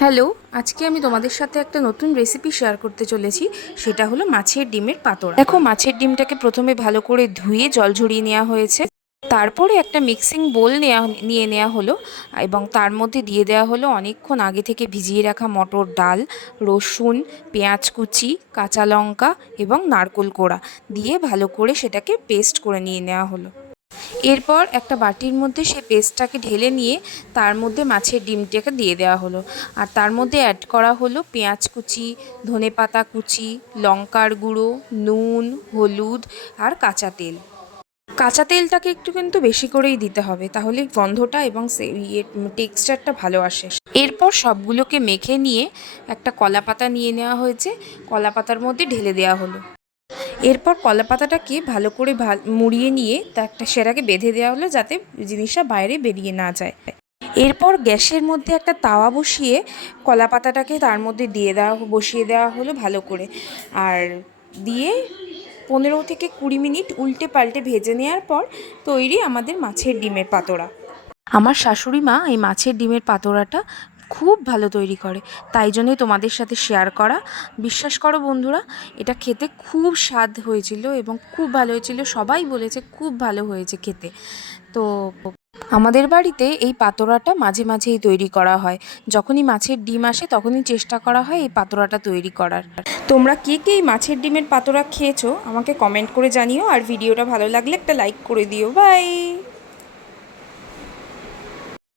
Hello, আজকে আমি তোমাদের সাথে একটা নতুন রেসিপি শেয়ার করতে চলেছি। সেটা হলো মাছের ডিমের পাতোড়া। দেখো, মাছের ডিমটাকে প্রথমে ভালো করে ধুয়ে জল ঝরিয়ে নেওয়া হয়েছে। তারপরে একটা মিক্সিং বোল নিয়ে নেওয়া হলো এবং তার মধ্যে দিয়ে দেওয়া হলো অনেকক্ষণ আগে থেকে ভিজিয়ে রাখা মটর ডাল, রসুন, পেঁয়াজ কুচি, কাঁচা লঙ্কা এবং নারকেল কোড়া দিয়ে ভালো করে সেটাকে পেস্ট করে নিয়ে নেওয়া হলো। এরপর একটা বাটির মধ্যে সেই পেস্টটাকে ঢেলে নিয়ে তার মধ্যে মাছের ডিমটাকে দিয়ে দেওয়া হলো। আর তার মধ্যে অ্যাড করা হলো পেঁয়াজ কুচি, ধনেপাতা কুচি, লঙ্কার গুঁড়ো, নুন, হলুদ আর কাঁচা তেল। কাঁচা তেলটাকে একটু কিন্তু বেশি করেই দিতে হবে, তাহলে গন্ধটা এবং টেক্সচারটা ভালো আসে। এরপর সবগুলোকে মেখে নিয়ে একটা কলা পাতা নিয়ে নেওয়া হয়েছে, কলা পাতার মধ্যে ঢেলে দেওয়া হলো। এরপর কলা পাতাটাকে ভালো করে মুড়িয়ে নিয়ে সেটাকে বেঁধে দেওয়া হলো যাতে জিনিসটা বাইরে বেরিয়ে না যায়। এরপর গ্যাসের মধ্যে একটা তাওয়া বসিয়ে কলা পাতাটাকে তার মধ্যে বসিয়ে দেওয়া হলো ভালো করে। আর দিয়ে 15 থেকে 20 মিনিট উল্টে পাল্টে ভেজে নেওয়ার পর তৈরি আমাদের মাছের ডিমের পাতোড়া। আমার শাশুড়ি মা এই মাছের ডিমের পাতোড়াটা খুব ভালো তৈরি করে, তাই জন্যই তোমাদের সাথে শেয়ার করা। বিশ্বাস করো বন্ধুরা, এটা খেতে খুব স্বাদ হয়েছিল এবং খুব ভালো হয়েছিল, সবাই বলেছে খুব ভালো হয়েছে খেতে। তো আমাদের বাড়িতে এই পাতোড়াটা মাঝে মাঝেই তৈরি করা হয়। যখনই মাছের ডিম আসে তখনই চেষ্টা করা হয় এই পাতোড়াটা তৈরি করার। তোমরা কে কে এই মাছের ডিমের পাতোড়া খেয়েছো আমাকে কমেন্ট করে জানিও, আর ভিডিওটা ভালো লাগলে একটা লাইক করে দিও। বাই।